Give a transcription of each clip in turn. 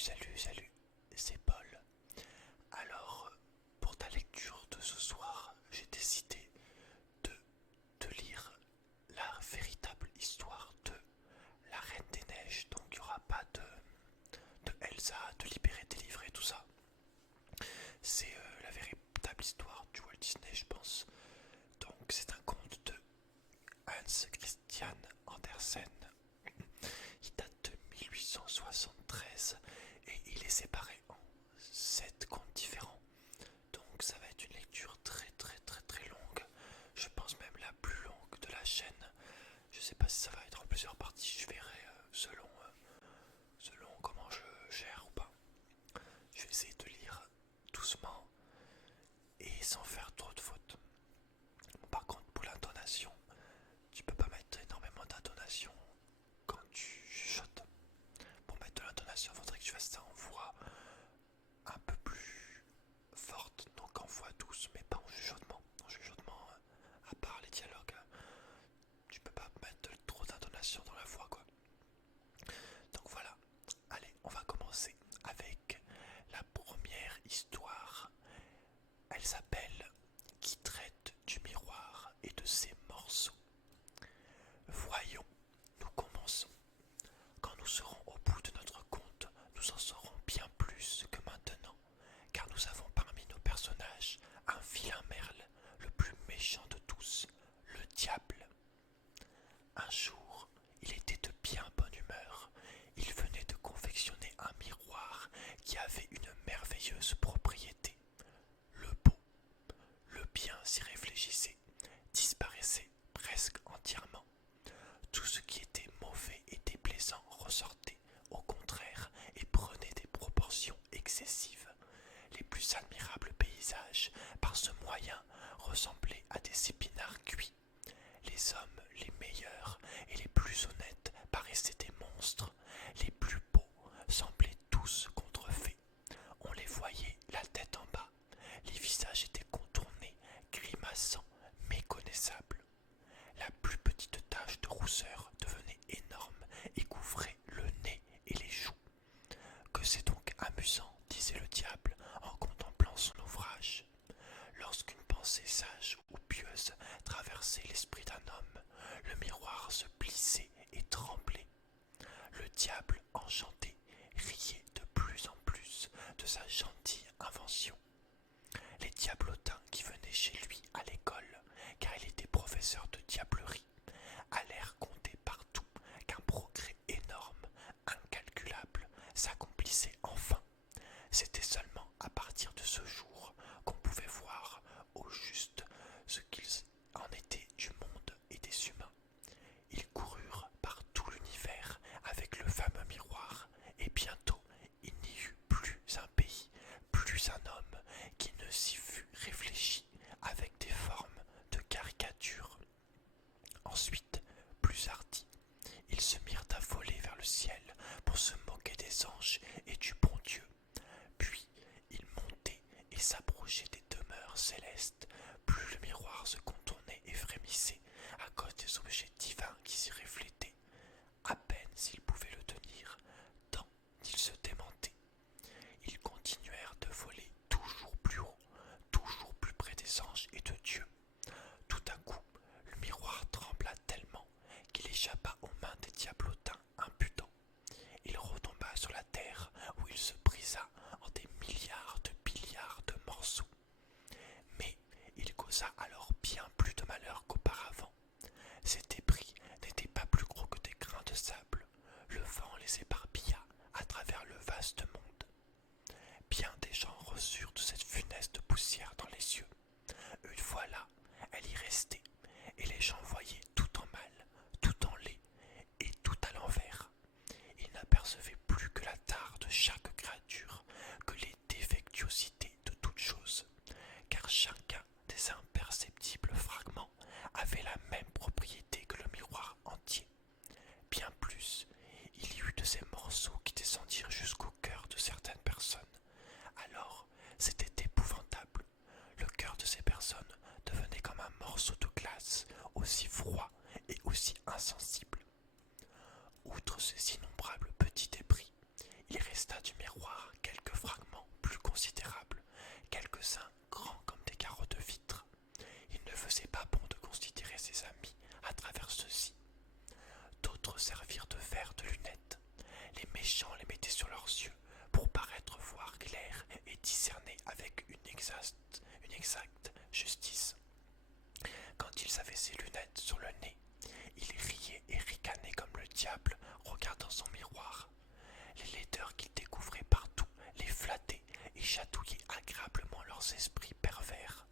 Salut, c'est Paul. Alors, pour ta lecture de ce soir, j'ai décidé de te lire la véritable histoire de la Reine des Neiges. Donc, il n'y aura pas de Elsa, de Libéré, délivré, tout ça. C'est la véritable histoire du Walt Disney, je pense. Donc, c'est un conte de Hans Christian Andersen. Il date de 1873 et il est séparé en 7 contes différents. Donc ça va être une lecture très longue. Je pense même la plus longue de la chaîne. Je sais pas si ça va être en plusieurs parties, je verrai selon comment je gère ou pas. Je vais essayer de lire doucement et sans faire trop de fautes. Par contre pour l'intonation, tu peux pas mettre énormément d'intonation quand tu chuchotes. Pour mettre de l'intonation, il faudrait que tu fasses ça en voix un peu plus forte, donc en voix douce, mais pas en chuchotement. En chuchotement, à part les dialogues, tu peux pas mettre trop d'intonation dans la voix, quoi. Donc voilà, allez, on va commencer avec la première histoire. Elle s'appelle Qui traite du miroir et de ses morceaux. Voyons, nous commençons. Quand nous serons au bout de notre conte, nous en saurons bien plus que maintenant, car nous avons parmi nos personnages un vilain merle, le plus méchant de tous, le diable. Un jour, il était de bien bonne humeur. Il venait de confectionner un miroir qui avait une merveilleuse propriété. Le beau, le bien s'y réfléchissait, disparaissait presque entièrement. Tout ce qui était mauvais et déplaisant ressortait, au contraire, et prenait des proportions excessives. Les plus admirables paysages, par ce moyen, ressemblaient à des épinards cuits. Les hommes les meilleurs et les plus honnêtes paraissaient des monstres. Les plus beaux semblaient tous contrefaits. On les voyait la tête en bas. Les visages étaient contournés, grimaçants, méconnaissables. La plus petite tache de rousseur devenait énorme et couvrait le nez et les joues. Que c'est donc amusant, disait le diable en contemplant son ouvrage. Lorsqu'une pensée sage ou pieuse traversait l'esprit d'un homme, le miroir se plissait et tremblait. Le diable, enchanté, riait de plus en plus de sa gentille invention. Les diablotins qui venaient chez lui à l'école, car il était professeur de diablerie, allèrent compter partout qu'un progrès énorme, incalculable, s'accomplissait enfin. C'était seulement à partir de ce jour qu'on pouvait voir au juste ce qu'il en était du monde et des humains. Ils coururent par tout l'univers avec le fameux miroir, et bientôt il n'y eut plus un pays, plus un homme qui ne s'y fût réfléchi avec des formes de caricature. Ensuite, plus hardis, ils se mirent à voler vers le ciel pour se moquer des anges et du bon Dieu. Puis, ils montaient et s'approchaient des demeures célestes. Plus le miroir se contournait et frémissait à cause des objets divins qui s'y reflétaient. À peine s'ils pouvaient le tenir, tant il se démentait. Ils continuèrent de voler toujours plus haut, toujours plus près des anges et de Dieu. Tout à coup, le miroir trembla tellement qu'il échappa aux mains des diablotins impudents. Il retomba sur la terre où il se brisa en des milliards de billiards de morceaux. Mais il causa alors bien plus de malheur qu'auparavant. Ces débris n'étaient pas plus gros que des grains de sable. Le vent les éparpilla à travers le vaste monde. Bien des gens reçurent de cette funeste poussière dans les yeux. Une fois là, elle y restait, et les gens voyaient tout en mal, tout en laid, et tout à l'envers. Ils n'apercevaient plus que la tare de chaque créature, que les défectuosités de toutes choses, car chacun des imperceptibles fragments avait la même propriété que le miroir entier. Bien plus, il y eut de ces morceaux qui descendirent jusqu'au cœur de certaines personnes. Alors, c'était épouvantable. Le cœur de ces personnes devenait comme un morceau de glace, aussi froid et aussi insensible. Outre ces innombrables petits débris, il restait resta du miroir quelques fragments plus considérables, quelques-uns grands comme des carreaux de vitre. Il ne faisait pas bon de considérer ses amis à travers ceux-ci. D'autres servirent de verres de lunettes. Les méchants les mettaient sur leurs yeux pour paraître voir clair et discerner avec une exacte justice. Quand ils avaient ces lunettes sur le nez, ils riaient et ricanaient comme le diable regardant son miroir. Les laideurs qu'ils découvraient partout les flattaient et chatouillaient agréablement leurs esprits pervers.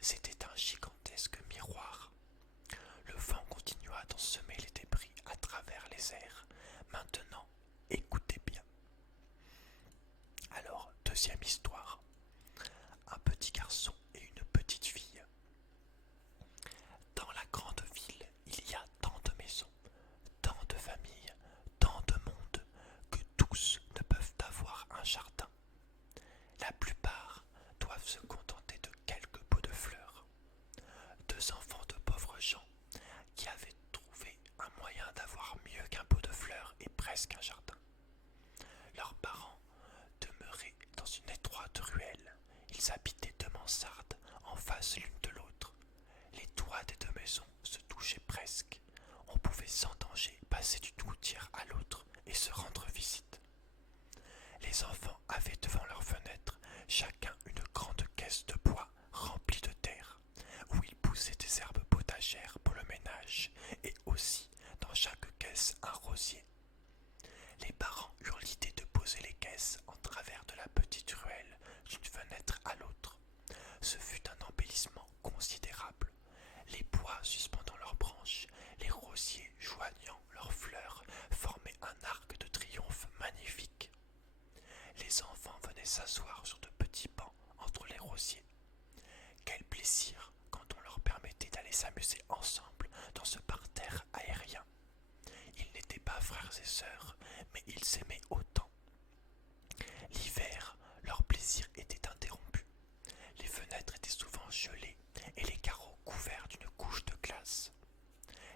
C'était un gigantesque miroir. Le vent continua d'ensemer les débris à travers les airs. Maintenant, écoutez bien. Alors, deuxième histoire. Un petit garçon et une petite fille. Dans la grande ville, il y a tant de maisons, tant de familles, tant de monde, que tous ne peuvent avoir un jardin. La plupart doivent se contenter de quelques pots de fleurs. Deux enfants de pauvres gens qui avaient trouvé un moyen d'avoir mieux qu'un pot de fleurs et presque un jardin. Leurs parents demeuraient dans une étroite ruelle. Ils habitaient deux mansardes en face l'une de l'autre. Les toits des deux maisons se touchaient presque. On pouvait sans danger passer d'une gouttière à l'autre et se rendre visite. Les enfants avaient devant leurs fenêtres chacun une grande caisse de bois remplie de terre, où ils poussaient des herbes potagères pour le ménage, et aussi dans chaque caisse un rosier. Les parents eurent l'idée de poser les caisses en travers de la petite ruelle d'une fenêtre à l'autre. Ce fut un embellissement considérable. Les bois suspendant leurs branches, les rosiers joignant leurs fleurs, formaient un arc de triomphe magnifique. Les enfants venaient s'asseoir sur de petits bancs entre les rosiers. Quel plaisir quand on leur permettait d'aller s'amuser ensemble dans ce parterre aérien. Ils n'étaient pas frères et sœurs, mais ils s'aimaient autant. L'hiver, leur plaisir était interrompu. Les fenêtres étaient souvent gelées et les carreaux couverts d'une couche de glace.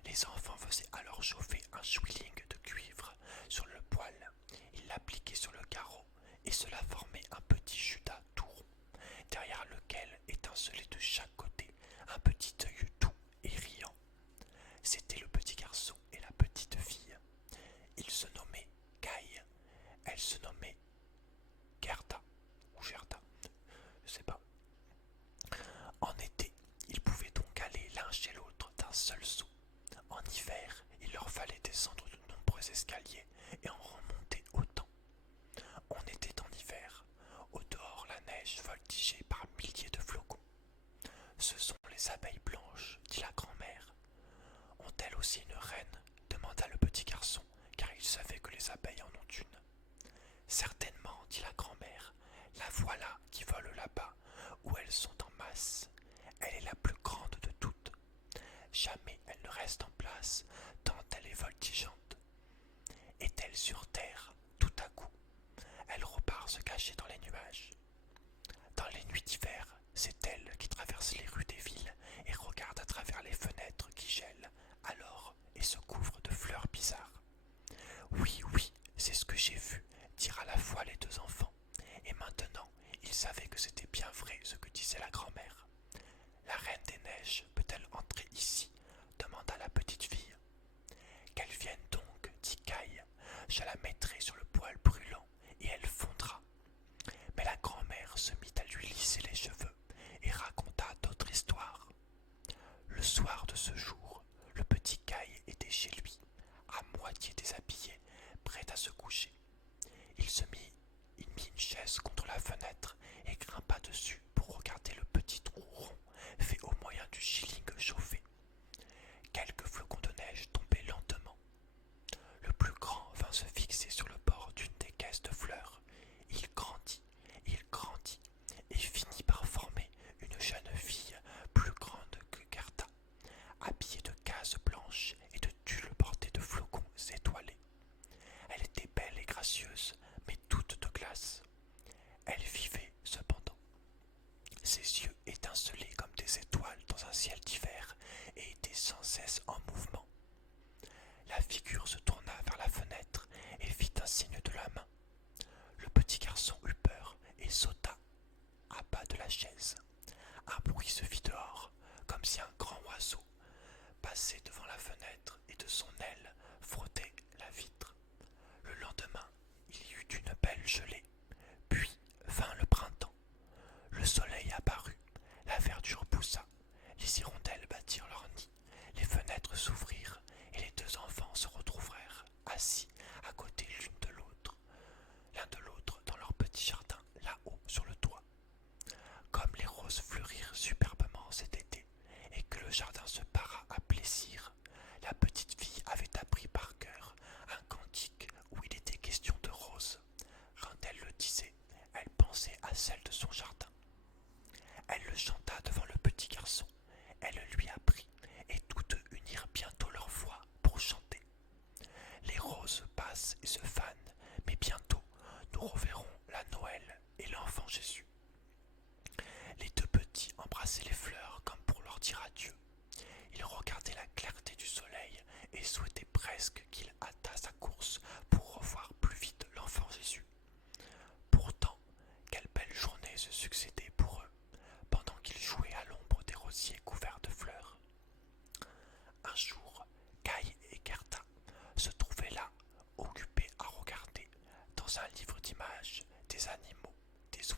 Les enfants faisaient alors chauffer un chouiling de cuivre sur le poêle. Ils l'appliquaient sur le carreau et cela formait un petit judas tout rond, derrière lequel étincelait de chaque côté un petit œil doux et riant. C'était le petit garçon et la petite fille. Ils se nommaient Kai. Elle se nommait Gerda ou Gerda, je sais pas. En été, ils pouvaient donc aller l'un chez l'autre d'un seul saut. En hiver, il leur fallait descendre de nombreux escaliers et en remonter autant. On était en hiver. Au dehors, la neige voltigeait par milliers de flocons. Ce sont les abeilles blanches, dit la grand-mère. Ont-elles aussi une reine demanda le petit garçon, car il savait que les abeilles en ont une. Certainement, dit la grand-mère. La voilà qui vole là-bas, où elles sont en masse. Elle est la plus grande de toutes. Jamais elle ne reste en place, tant elle est voltigeante. Est-elle sur terre, tout à coup? Elle repart se cacher dans les nuages. Dans les nuits d'hiver, c'est elle qui traverse les rues des villes et regarde à travers les fenêtres qui gèlent alors et se couvre de fleurs bizarres. Oui, oui, c'est ce que j'ai vu, dirent à la fois les deux enfants. Et maintenant, ils savaient que c'était bien vrai ce que disait la grand-mère. La reine des neiges peut-elle entrer ici? Demanda la petite fille. Qu'elle vienne donc, dit Kai. Je la mettrai sur le poêle brûlant et elle fondra. Mais la grand-mère se mit à lui lisser les cheveux et raconta d'autres histoires. Le soir de ce jour, le petit Kai était chez lui, à moitié déshabillé, prêt à se coucher. Il mit une chaise contre la fenêtre et grimpa dessus pour regarder le petit trou rond fait au moyen du shilling chauffé. Quelques flocons de neige tombaient lentement. Le plus grand vint se fixer sur le bord d'une des caisses de fleurs. Il grandit et finit par former une jeune fille plus grande que Gerda, habillée de gaze blanche et de tulle bordée de flocons étoilés. Elle était belle et gracieuse, mais toute de glace. Elle vivait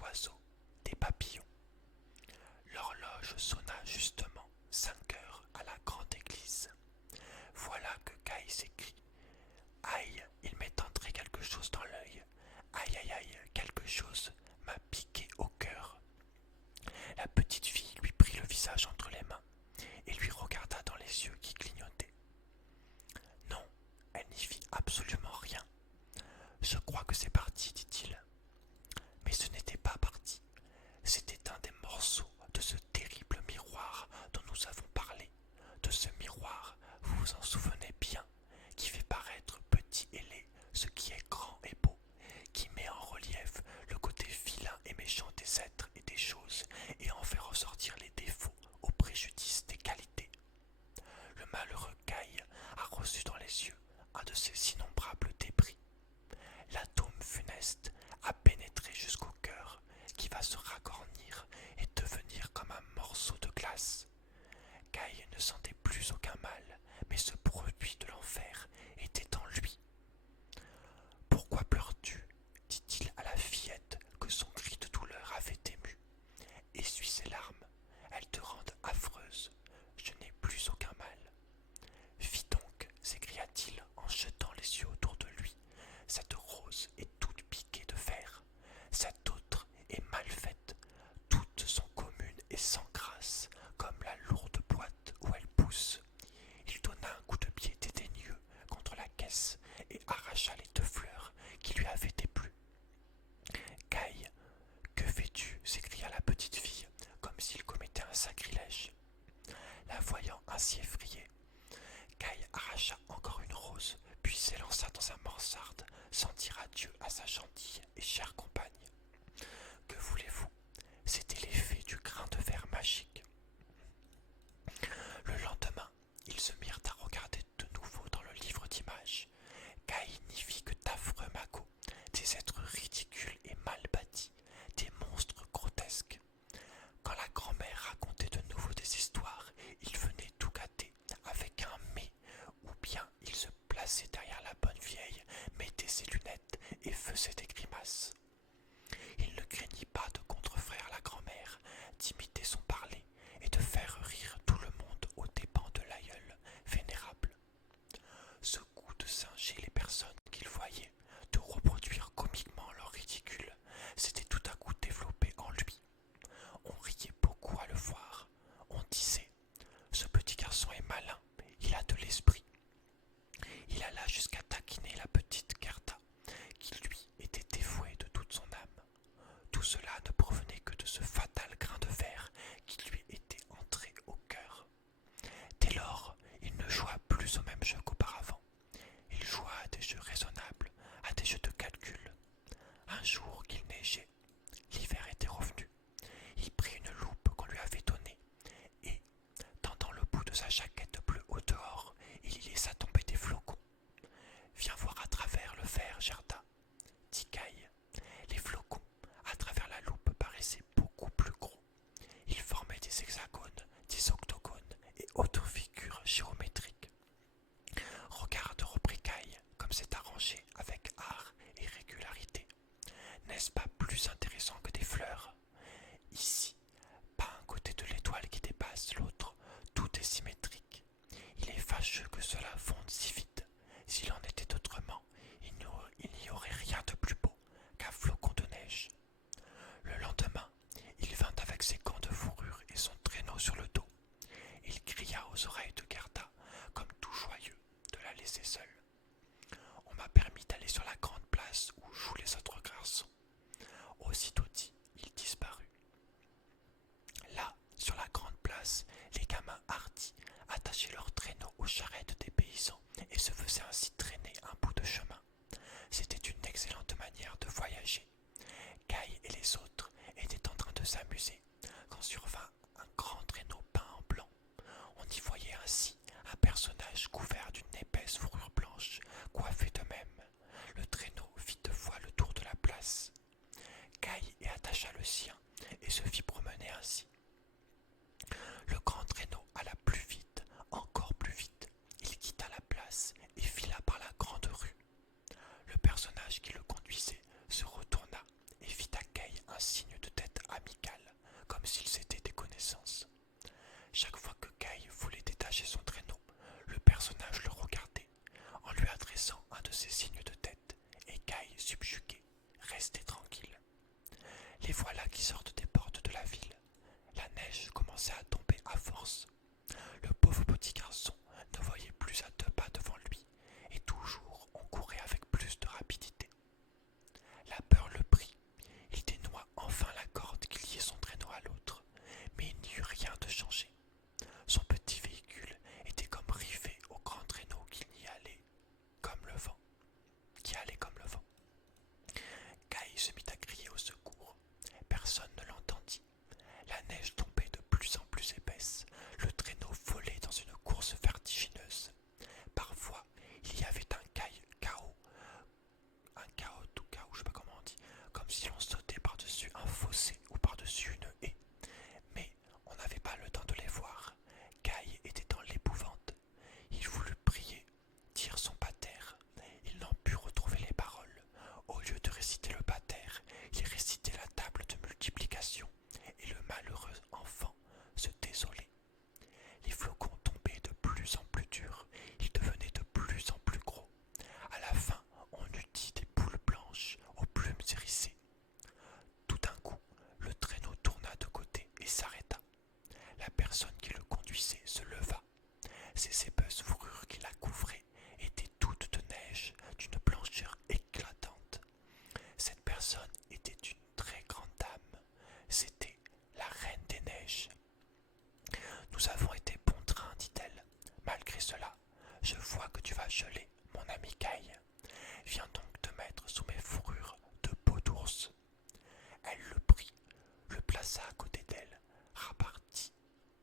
oiseaux, des papillons. L'horloge sonna justement 5 heures à la grande église. Voilà que Caïn s'écrie. Aïe, il m'est entré quelque chose dans l'œil. Aïe, aïe, aïe, quelque chose m'a piqué au cœur. La petite fille lui prit le visage entre les mains et lui regarda dans les yeux qui clignotaient. Non, elle n'y vit absolument rien. Je crois que c'est parti, dit-il. Mais ce n'était pas parti. C'était un des morceaux de ce terrible miroir dont nous avons parlé. De ce miroir, vous vous en souvenez bien, qui fait paraître petit et laid ce qui est grand et beau, qui met en relief le côté vilain et méchant des êtres et des choses, et en fait ressortir les défauts au préjudice des qualités. Le malheureux Caïn a reçu dans les yeux un de ces innombrables débris. L'atome funeste a pénétré jusqu'au cœur, qui va se racornir et devenir comme un morceau de glace. Caïn ne sentait plus aucun mal, mais ce produit de l'enfer était en lui. Pourquoi pleures-tu dit-il à la fillette que son cri de douleur avait émue. Essuie ses larmes, elles te rendent affreuse. Je n'ai plus aucun mal. Vis donc, s'écria-t-il en jetant les yeux autour de lui. Cette rose est toute piquée de fer. Cette autre est mal faite. Toutes sont communes et sans grâce, comme la lourde boîte où elles poussent. Il donna un coup de pied dédaigneux contre la caisse et arracha les 2 fleurs qui lui avaient déplu. Caïn, que fais-tu s'écria la petite fille, comme s'il commettait un sacrilège. La voyant ainsi effrayée, Caïn arracha encore une rose, puis s'élança dans sa mansarde sans dire adieu à sa gentille et chère compagne. Que voulez-vous? C'était l'effet du grain de verre magique. Le lendemain, ils se mirent à regarder de nouveau dans le livre d'images. Caïn n'y vit que d'affreux magots, des êtres ridicules et mal bâtis, des monstres grotesques. Quand la grand-mère racontait de nouveau des histoires, il venait tout gâter avec un mais, ou bien il se plaçait derrière la bonne vieille, mettait ses lunettes et faisait des grimaces. Il ne craignit pas de contrefaire la grand-mère, d'imiter son parler et de faire rire tout le monde aux dépens de l'aïeul vénérable. Ce goût de singer les personnes qu'il voyait, de reproduire comiquement leur ridicule, s'était tout à coup développé en lui. On riait beaucoup à le voir. On disait « Ce petit garçon est malin, il a de l'esprit ». Il alla jusqu'à taquiner la petite Gerda, qui lui était dévouée de toute son âme. Tout cela ne provenait que de ce fatal grain de verre qui lui était entré au cœur. Dès lors, il ne joua plus au même jeu qu'auparavant. Il joua à des jeux raisonnables, à des jeux de calcul. Un jour qu'il neigeait, l'hiver était revenu. Il prit une loupe qu'on lui avait donnée et, tendant le bout de sa jaquette bleue au dehors, il y laissa tomber des flocons. « Viens voir à travers le verre, Gerda, » dit Caïn. Les flocons, à travers la loupe, paraissaient beaucoup plus gros. Ils formaient des hexagones, des octogones et autres figures géométriques. « Regarde, reprit Caïn, comme c'est arrangé avec art et régularité. N'est-ce pas plus intéressant que des fleurs? Ici, pas un côté de l'étoile qui dépasse l'autre, tout est symétrique. Il est fâcheux que cela fonde si vite. S'il en était autrement, il n'y aurait rien de plus beau qu'un flocon de neige. » Le lendemain, il vint avec ses gants de fourrure et son traîneau sur le dos. Il cria aux oreilles de Gerda, comme tout joyeux, de la laisser seule. « On m'a permis d'aller sur la grande place où jouent les autres garçons. » Aussitôt dit, il disparut. Là, sur la grande place, les gamins hardis attachaient leurs traîneaux aux charrettes des paysans et se faisaient ainsi traîner un bout de chemin. C'était une excellente manière de voyager. Caïn et les autres étaient en train de s'amuser quand survint un grand traîneau peint en blanc. On y voyait ainsi un personnage couvert d'une épaisse fourrure blanche, coiffé de même. Le traîneau fit 2 fois le tour de la place. Caïn y attacha le sien et se fit promener ainsi. Le grand traîneau alla plus vite, encore plus vite. Il quitta la place et fila par la grande rue. Le personnage qui le conduisait se retourna et fit à Caïn un signe Les voilà qui sortent des portes de la ville. La neige commençait à tomber à force. Le pauvre petit garçon ne voyait plus à 2 pas devant lui, et toujours on courait avec plus de rapidité. La peur le prit. Il dénoua enfin la corde qui liait son traîneau à l'autre, mais il n'y eut rien de changé. Son petit véhicule était comme rivé au grand traîneau qui allait comme le vent. Kai se mit à crier au secours. Personne ne l'entendit. La neige tombait de plus en plus épaisse. Le traîneau volait dans une course vertigineuse. Parfois, il y avait un chaos, je sais pas comment on dit, comme si l'on sautait par-dessus un fossé ou par-dessus une haie. Mais on n'avait pas le temps de les voir. Kai était dans l'épouvante. Il voulut prier, dire son pater. Il n'en put retrouver les paroles. Au lieu de réciter le pater, il récitait la table de multiplication, et le malheureux enfant se désolait. Les flocons tombaient de plus en plus durs, ils devenaient de plus en plus gros. À la fin, on eût dit des poules blanches aux plumes hérissées. Tout d'un coup, le traîneau tourna de côté et s'arrêta. La personne qui le conduisait se leva. Ses épaisses fourrures qui la couvraient étaient toutes de neige, d'une blancheur éclatante. Cette personne était une très grande dame. C'était la Reine des Neiges. Nous avons été bon train, dit-elle. Malgré cela, je vois que tu vas geler, mon ami Kai. Viens donc te mettre sous mes fourrures de peau d'ours. Elle le prit, le plaça à côté d'elle, rabattit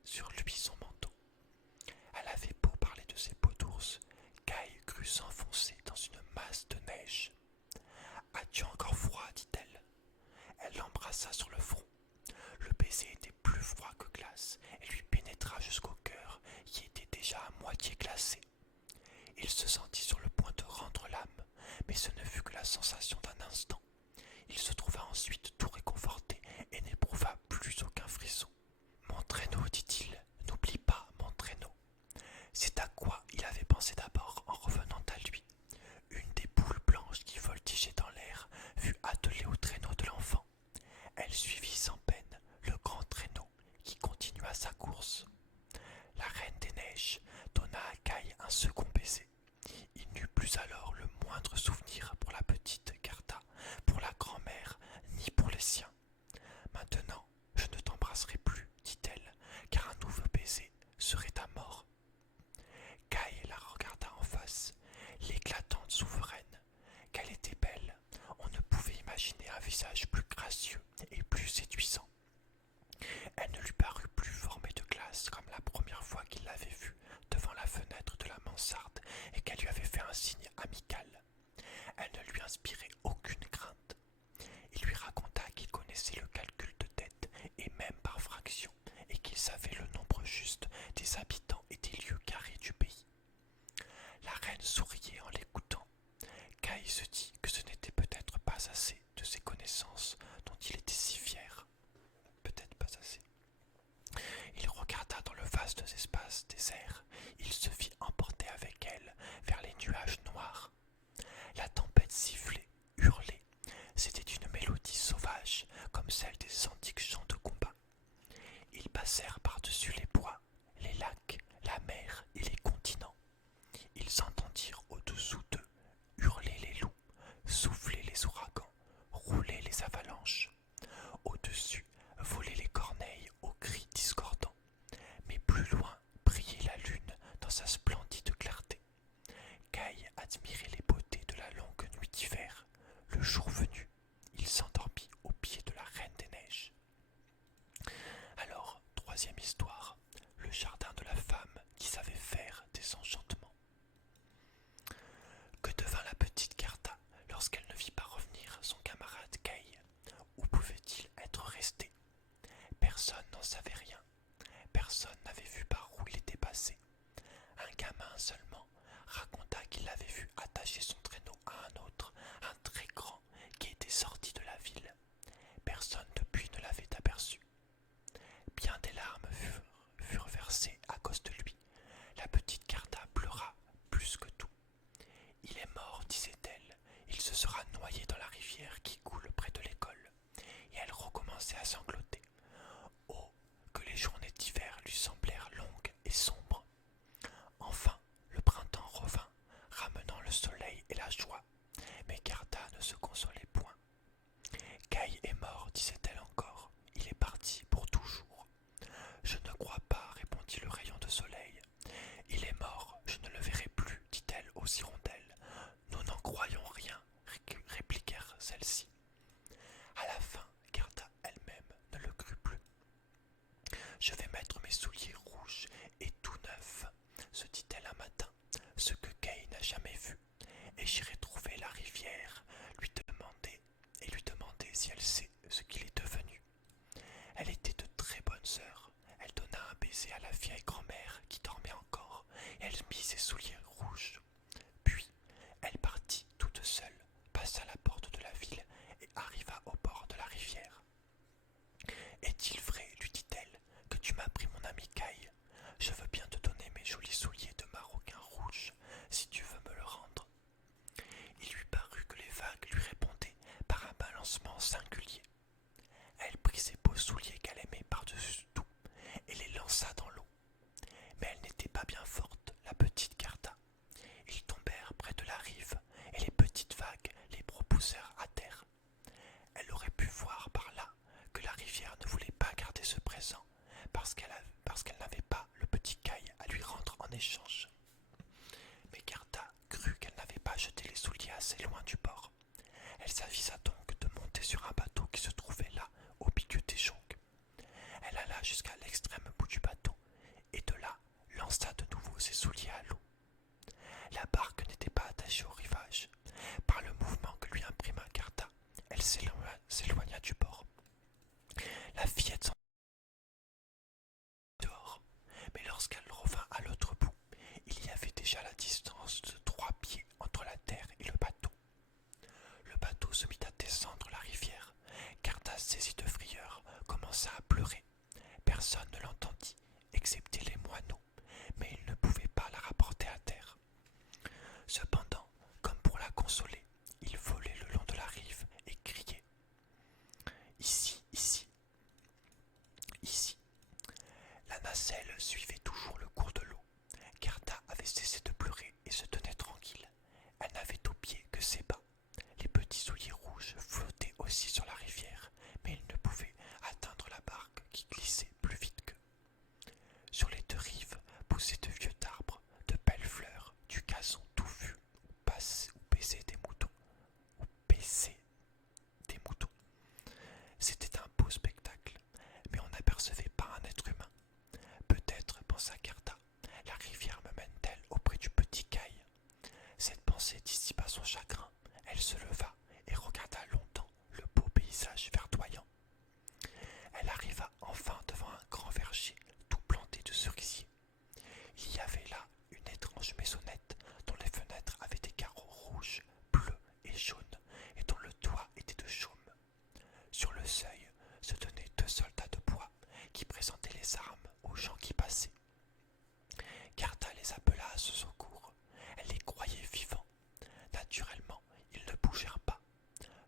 sur lui son manteau. Elle avait beau parler de ses peaux d'ours, Kai crut s'enfoncer dans une masse de neige. As-tu encore froid, dit-elle. Elle l'embrassa sur le front. Le baiser était plus froid que glace et lui pénétra jusqu'au cœur qui était déjà à moitié glacé. Il se sentit sur le point de rendre l'âme, mais ce ne fut que la sensation d'un instant. Il se trouva ensuite tout réconforté et n'éprouva plus aucun frisson. Mon traîneau, dit-il, n'oublie pas mon traîneau. C'est à quoi il avait pensé d'abord en revenant à lui. Une des boules blanches qui voltigeaient dans l'air fut attelée au traîneau de l'enfant. Elle suivit sans peine le grand traîneau qui continua sa course. La Reine des Neiges donna à Kai un second baiser. Il n'eut plus alors le moindre souvenir pour la petite Gerda, pour la grand-mère, ni pour les siens. Maintenant, je ne t'embrasserai plus, dit-elle, car un nouveau baiser serait ta mort. Kai la regarda en face, l'éclatante souveraine. Qu'elle était belle, on ne pouvait imaginer un visage plus gracieux et plus séduisant. Elle ne lui parut plus formée de glace comme la première fois qu'il l'avait vue devant la fenêtre de la mansarde et qu'elle lui avait fait un signe amical. Elle ne lui inspirait aucune crainte. Il lui raconta qu'il connaissait le calcul de tête et même par fraction et qu'il savait le nombre juste des habitants et des lieues carrées du pays. La reine souriait en l'écoutant. Kai se dit que ce n'était peut-être pas assez de ses connaissances commençait à sangloter. Oh, que les journées d'hiver lui semblèrent longues et sombres. Enfin, le printemps revint, ramenant le soleil et la joie. Mais Gerda ne se consolait point. Kay est mort, disait-elle encore. Il est parti pour toujours. Je ne crois pas, répondit le rayon de soleil. Il est mort, je ne le verrai plus, dit-elle aux hirondelles. Nous n'en croyons rien, répliquèrent celles-ci. À la fin, Gerda elle-même ne le crut plus. Je vais mettre mes souliers rouges et tout neufs, se dit-elle un matin, ce que Kay n'a jamais vu, et j'irai trouver la rivière, lui demander si elle sait ce qu'il est devenu. Elle était de très bonne sœur. Elle donna un baiser à la vieille grand-mère qui dormait encore, et elle mit ses souliers rouges. Puis, elle partit toute seule, passa la porte de la ville et arriva au bord de la rivière. Est-il vrai, lui dit-elle, que tu m'as pris mon ami Kay? Je veux bien te donner mes jolis souliers de maroquin rouge, si tu veux me le rendre. Il lui parut que les vagues lui répondaient par un balancement singulier. Elle prit ses beaux souliers qu'elle aimait par-dessus tout et les lança dans l'eau. Mais elle n'était pas bien forte, la petite Gerda. Ils tombèrent près de la rive et les petites vagues les propulsèrent à terre. Elle aurait pu voir par là que la rivière ne voulait pas garder ce présent parce qu'elle n'avait pas le petit Kay à lui rendre en échange. Mais Gerda crut qu'elle n'avait pas jeté les souliers assez loin du bord. Elle s'avisa donc de monter sur un bateau qui se trouvait là, au milieu des jonques. Elle alla jusqu'à l'extrême bout du bateau et de là lança de nouveau ses souliers à l'eau. La barque n'était pas attachée au rivage. Par le mouvement que lui imprima Gerda, elle s'éloigna du bord. La fillette s'en dehors, mais lorsqu'elle revint à l'autre bout, il y avait déjà la distance de 3 pieds entre la terre et le bateau. Le bateau se mit à descendre la rivière. Gerda, saisie de frayeur, commença à pleurer. Personne ne l'entendit, excepté les moineaux, mais ils ne pouvaient pas la rapporter à terre. Cependant, comme pour la consoler, il volait le long de la rive et criait « Ici, ici, ici !» La nacelle suivait toujours le cours de l'eau. Gerda avait cessé de pleurer et se tenait tranquille. Elle n'avait aux pieds que ses bas. Les petits souliers rouges flottaient aussi sur la rivière, mais ils ne pouvaient atteindre la barque qui glissait plus vite qu'eux. Sur les 2 rives poussaient de vieux arbres, de belles fleurs, du gazon touffu où paissaient des moutons. C'était un beau spectacle, mais on n'apercevait pas un être humain. Peut-être, pensa Gerda, la rivière me mène-t-elle auprès du petit Kay. Cette pensée dissipa son chagrin. Elle se leva et regarda longtemps le beau paysage verdoyant. Elle arriva enfin devant un grand verger tout planté de cerisiers. Il y avait là une étrange maisonnette dont les fenêtres avaient des carreaux rouges, bleus et jaunes et dont le toit était de chaume. Sur le seuil se tenaient 2 soldats de bois qui présentaient les armes aux gens qui passaient. Gerda les appela à ce secours. Elle les croyait vivants. Naturellement, ils ne bougèrent pas.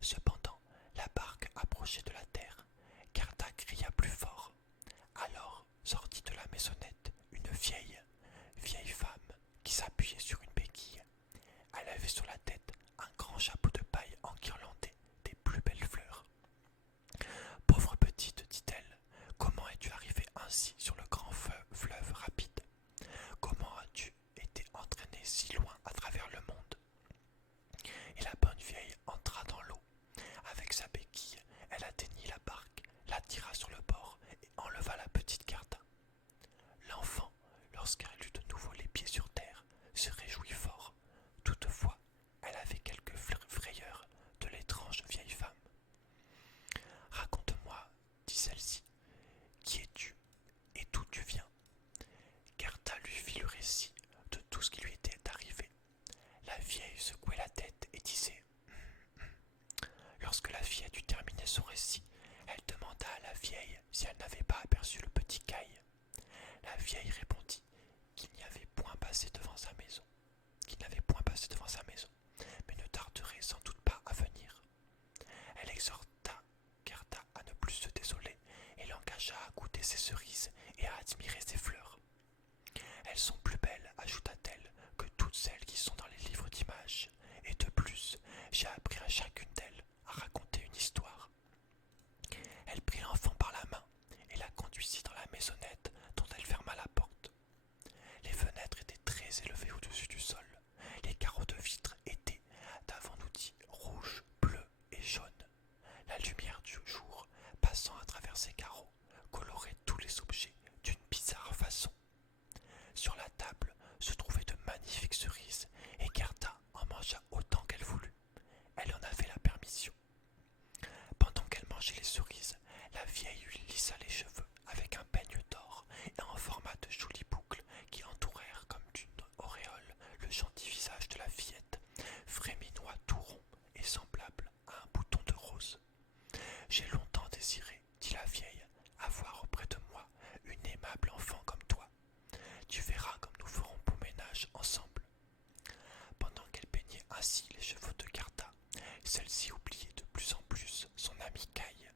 Cependant, la barque approchait de la terre. Gerda cria plus fort. Alors sortit de la maisonnette une vieille femme qui s'appuyait sur une béquille. Elle avait sur la tête un grand chapeau de paille enguirlandé des plus belles fleurs. « Pauvre petite, dit-elle, comment es-tu arrivée ainsi sur le grand fleuve rapide? Comment as-tu été entraînée si loin à travers le monde ?» Et la bonne vieille entra dans l'eau. Avec sa béquille, elle atteignit la barque, la tira sur le bord et enleva la petite Gerda. L'enfant, lorsqu'elle eut de nouveau les pieds sur terre, se réjouit fort. Toutefois, elle avait quelque frayeur de l'étrange vieille femme. « Raconte-moi, dit celle-ci, qui es-tu et d'où tu viens ?» Gerda lui fit le récit de tout ce qui lui était arrivé. La vieille secouait la tête et disait « Lorsque la fillette eut terminé son récit, elle demanda à la vieille si elle n'avait pas aperçu le petit Kay. La vieille répondit qu'il n'y avait point passé devant sa maison, mais ne tarderait sans doute pas à venir. Elle exhorta Gerda à ne plus se désoler ses cerises et à admirer ses fleurs. Elles sont plus belles, ajouta-t-elle, que toutes celles qui sont dans les livres d'images, et de plus, j'ai appris à chacune d'elles à raconter une histoire. Elle prit l'enfant par la main et la conduisit dans la maisonnette dont elle ferma la porte. Les fenêtres étaient très élevées au-dessus du sol. Les carreaux de vitre étaient, d'avons-nous dit, rouges, bleus et jaunes. La lumière du jour, passant à travers ces carreaux, colorait tous les objets d'une bizarre façon. Sur la table se trouvaient de magnifiques cerises et Gerda en mangea autant qu'elle voulut. Elle en avait la permission. Pendant qu'elle mangeait les cerises, la vieille lui lissa les cheveux avec un peigne d'or et en forma de jolies boucles qui entourèrent comme d'une auréole le gentil visage de la fillette, fréminois tout rond et semblable à un bouton de rose. J'ai longtemps désiré, dit la vieille, avoir auprès de moi une aimable enfant comme toi. Tu verras comme nous ferons beau ménage ensemble. Pendant qu'elle peignait ainsi les cheveux de Gerda, celle-ci oubliait de plus en plus son amie Caille.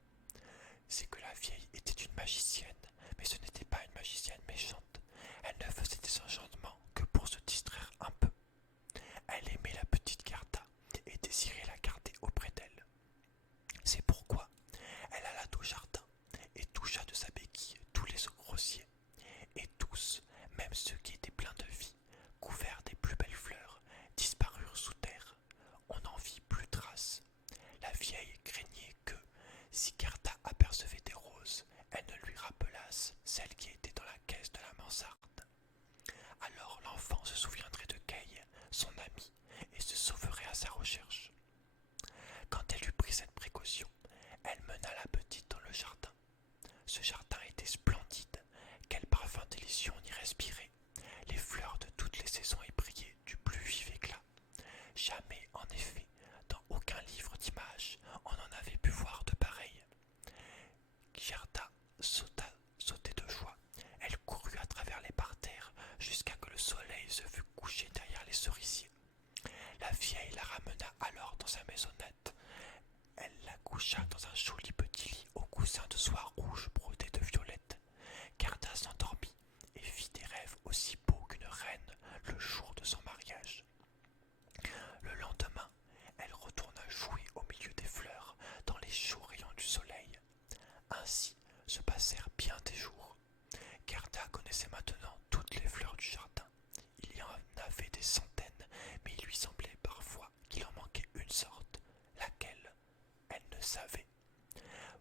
C'est que la vieille était une magicienne, mais ce n'était pas une magicienne méchante. Elle ne faisait des enchantements que pour se distraire un peu. Elle aimait la petite Gerda et désirait la garder auprès d'elle. C'est pourquoi elle alla au jardin et toucha de sa béquille tous les rosiers. Et tous, même ceux qui étaient pleins de vie, couverts des plus belles fleurs, disparurent sous terre. On n'en vit plus trace. La vieille craignait que, si Gerda apercevait des roses, elle ne lui rappelasse celles qui étaient dans la caisse de la mansarde. Alors l'enfant se souviendrait de Caille, son ami, et se sauverait à sa recherche. Quand elle eut pris cette précaution, elle mena la petite dans le jardin. Ce jardin était splendide. Quel parfum délicieux on y respirait. Les fleurs de toutes les saisons y brillaient du plus vif éclat. Jamais, en effet, dans aucun livre d'images, on en avait pu voir de pareil. Gerda sautait de joie. Elle courut à travers les parterres jusqu'à que le soleil se fût couché derrière les cerisiers. La vieille la ramena alors dans sa maisonnette. Elle la coucha dans un joli petit lit au coussin de soie rouge brodé de violettes. Gerda s'endormit et fit des rêves aussi beaux qu'une reine le jour de son mariage. Le lendemain, elle retourna jouer au milieu des fleurs dans les chauds rayons du soleil. Ainsi se passèrent bien des jours. Gerda connaissait maintenant toutes les fleurs du jardin. Il y en avait des centaines, mais il lui semblait parfois qu'il en manquait une sorte, laquelle elle ne savait.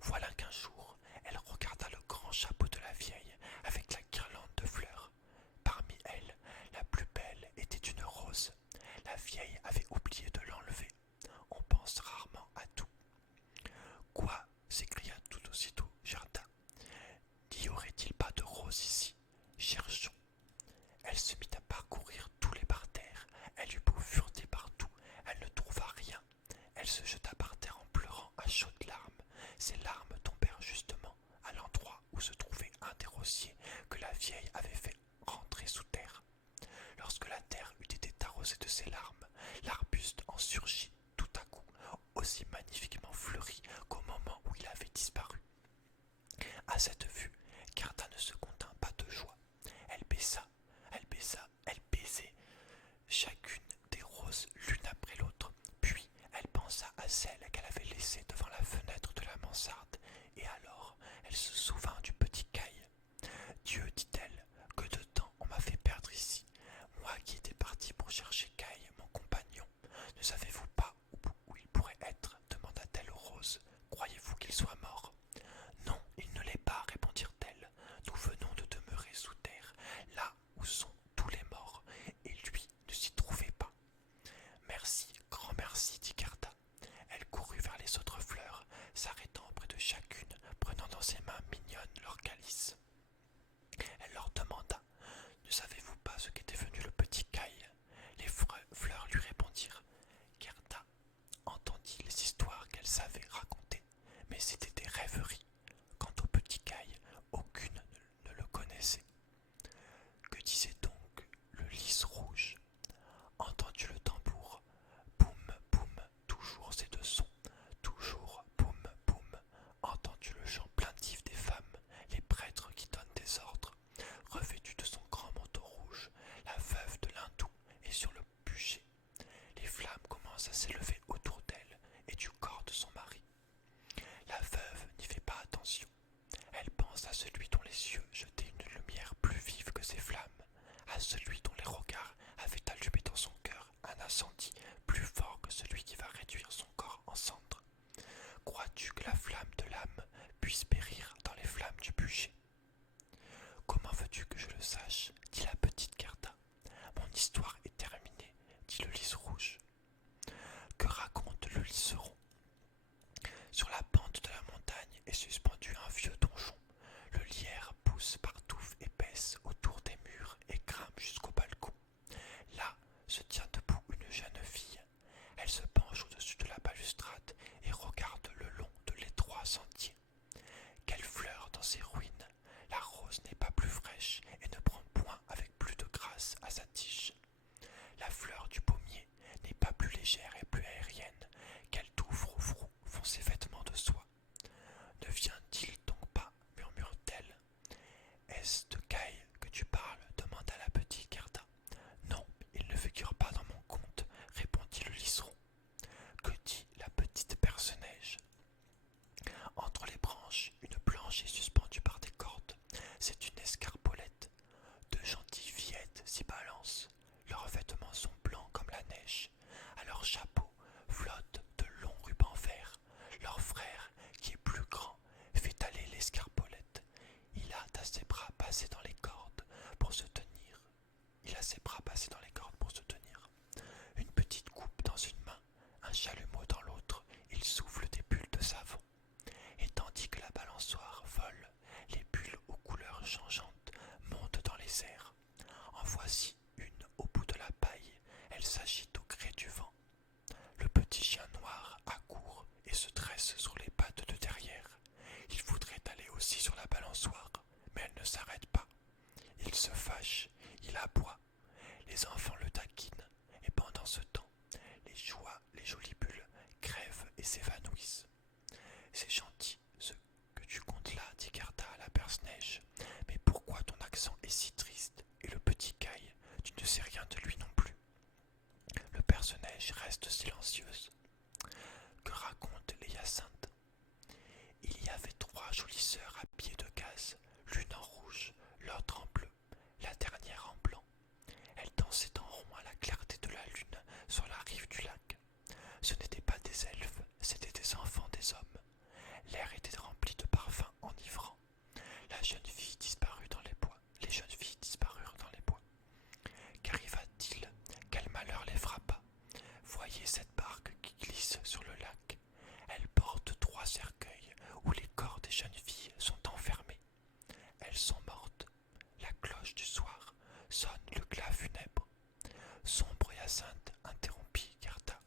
Voilà qu'un jour, elle regarda le grand chapeau de la vieille avec la guirlande de fleurs. Parmi elles, la plus belle était une rose. La vieille avait oublié de l'enlever. On pense rarement à tout. Quoi? S'écria tout aussitôt Gerda. N'y aurait-il pas de rose ici? Cherchons. Elle se mit à parcourir tous les parterres. Elle eut beau fureter partout, elle ne trouva rien. Elle se jeta par terre en pleurant à chaudes larmes. Ces larmes tombèrent justement à l'endroit où se trouvait un des rosiers que la vieille avait fait rentrer sous terre. Lorsque la terre eut été arrosée de ses larmes, l'arbuste en surgit tout à coup, aussi magnifiquement fleuri qu'au moment où il avait disparu. À cette vue, Gerda ne se contint pas de joie. Elle baisait chacune des roses l'une après l'autre, puis elle pensa à celle qu'elle avait laissée devant la fenêtre de la mansarde, et alors elle se souvint du petit Caille. Dieu, dit-elle, que de temps on m'a fait perdre ici, moi qui étais partie pour chercher Caille, mon compagnon. Ne savez-vous pas où il pourrait être? Demanda-t-elle aux roses. Croyez-vous qu'il soit mort? Non, il ne l'est pas, répondirent-elles. Nous venons de demeurer sous terre, là où sont tous les morts, et lui ne s'y trouvait pas. Merci, grand merci, dit Gerda. Elle courut vers les autres fleurs, s'arrêtant près de chacune, prenant dans ses mains mignonnes Sur la pente de la montagne est suspendu un vieux donjon. Le lierre pousse par touffes épaisses autour des murs et grimpe jusqu'au balcon. Là se tient debout une jeune fille. Elle se penche au-dessus de la balustrade et regarde le long de l'étroit sentier. Quelle fleur dans ces ruines! La rose n'est pas plus fraîche et ne prend point avec plus de grâce à sa tige. La fleur du pommier n'est pas plus légère et plus aérienne qu'elle tout froufrou font ses vêtements de soie. Ne vient-il donc pas, murmure-t-elle. Est-ce de Caille que tu parles demanda la petite Gerda. Non, il ne figure pas dans mon conte, répondit le liseron. Que dit la petite Perce-Neige? Entre les branches, une planche est suspendue par des cordes. C'est une escarpolette. De gentilles fillettes s'y balancent. Leurs vêtements sont blancs comme la neige. À leur chapeau flottent de longs rubans verts. Leur frère, qui est plus grand, fait aller l'escarpolette. Il a ses bras passés dans les cordes pour se tenir. Une petite coupe dans une main, un chalumeau dans l'autre, il souffle des bulles de savon. Et tandis que la balançoire vole, les bulles aux couleurs changeantes montent dans les airs. En voici une au bout de la paille, elle s'agite au gré du vent. Le petit chien noir accourt et se dresse sur les pattes de derrière. Il voudrait aller aussi sur la balançoire, mais elle ne s'arrête pas. Il se fâche, il aboie. Les enfants le taquinent, et pendant ce temps, les jolies bulles crèvent et s'évanouissent. C'est gentil ce que tu comptes là, dit Gerda à la Perce-Neige. Mais pourquoi ton accent est si triste? Et le petit Caille, tu ne sais rien de lui non plus. Le Perce-Neige reste silencieuse. Que racontent les Hyacinthes? Il y avait 3 jolies sœurs à pieds de gaze, l'une en rouge, l'autre en bleu, la dernière en blanc. Elles dansaient en rond à la clarté de la lune sur la rive du lac. Ce n'étaient pas des elfes, c'étaient des enfants des hommes. L'air était rempli de parfums enivrants. La jeune fille disparut dans les bois. Les jeunes filles disparurent dans les bois. Qu'arriva-t-il? Quel malheur les frappa? Voyez cette barque qui glisse sur le lac. Elle porte 3 cercueils où les corps des jeunes filles sont enfermés. Elles sont mortes. La cloche du soir sonne le glas funèbre. Sombre Hyacinthe, interrompit Gerda,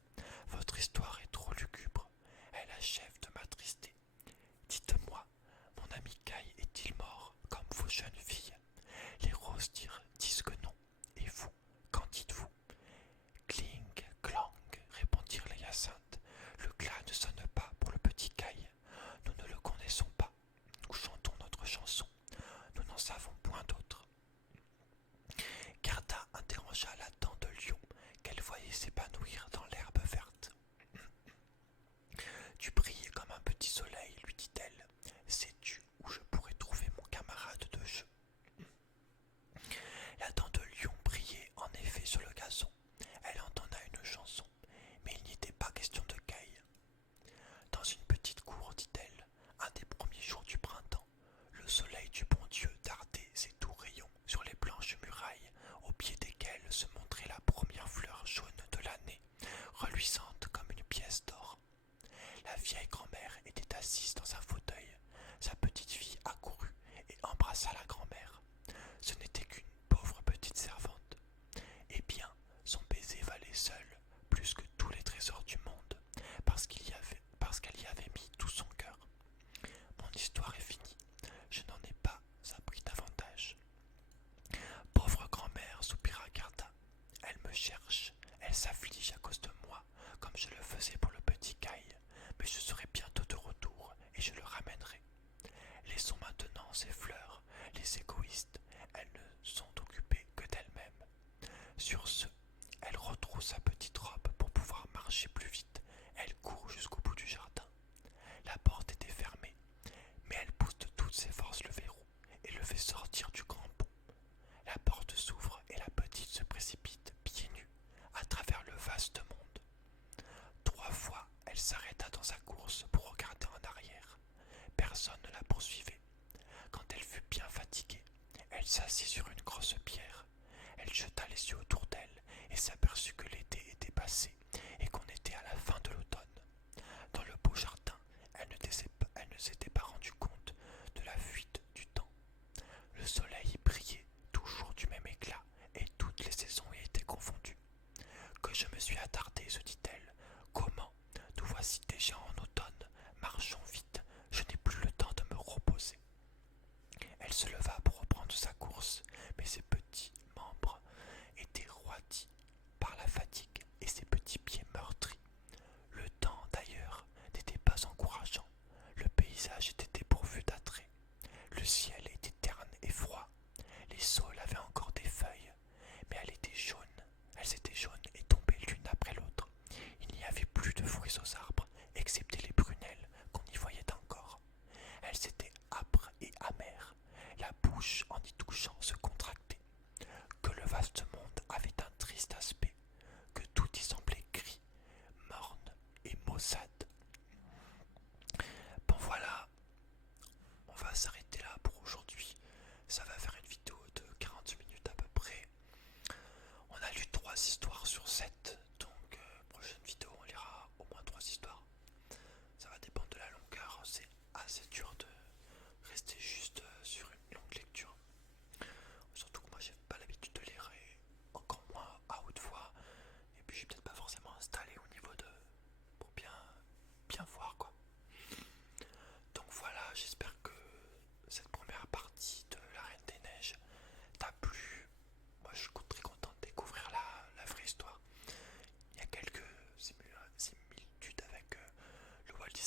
votre histoire est trop lugubre. Elle achève de m'attrister. Dites-moi, mon ami Caille est-il mort comme vos jeunes filles? Les roses disent que non. Et vous, qu'en dites-vous? Cling, clang, répondirent les Hyacinthes. Le glas ne sonne pas pour le petit Caille. Nous ne le connaissons pas. Nous chantons notre chanson. Nous n'en savons point d'autre. Gerda interrogea la dent de lion qu'elle voyait s'épanouir dans l'herbe verte. Tu brilles comme un petit soleil, lui dit-elle. Sais-tu où je pourrais trouver mon camarade de jeu? La dent de lion brillait en effet sur le gazon. Elle entonna une chanson, mais il n'y était pas question de Caille. Dans une petite cour, dit-elle, un des premiers jours du printemps, le soleil du bon Dieu dardait ses doux rayons sur les blanches murailles, au pied desquelles se montrait la première fleur jaune de l'année, reluisante comme une pièce d'or. La vieille grand-mère était assise dans un fauteuil. Sa petite fille accourut et embrassa la grand-mère. Ce n'était qu'une pauvre petite servante. Eh bien, son baiser valait seul plus que tous les trésors du monde, parce qu'elle y avait mis tout son cœur. Mon histoire est finie. Je n'en ai pas appris davantage. Pauvre grand-mère, soupira Gerda. Elle me cherche, elle s'afflige à cause de moi, comme je le faisais pour le petit Caille. Mais je serai bientôt de retour et je le ramènerai. Laissons maintenant ces fleurs, les égoïstes, elles ne sont occupées que d'elles-mêmes. Sur ce, elle retrousse sa petite robe pour pouvoir marcher plus vite. Elle court jusqu'au bout du jardin. La porte était fermée, mais elle pousse de toutes ses forces le verrou et le fait sortir du grand pont. La porte s'ouvre et la petite se précipite, pieds nus, à travers le vaste monde. 3 fois, elle s'arrêta dans sa course pour regarder en arrière. Personne ne la poursuivait. Quand elle fut bien fatiguée, elle s'assit sur une grosse pierre. Elle jeta les yeux autour d'elle et s'aperçut que l'été était passé et qu'on était à la fin de l'automne. Dans le beau jardin, elle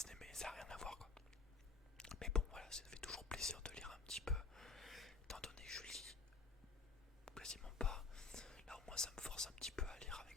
Disney, mais ça n'a rien à voir quoi. Mais bon voilà, ça fait toujours plaisir de lire un petit peu, étant donné que je lis quasiment pas. Là au moins ça me force un petit peu à lire avec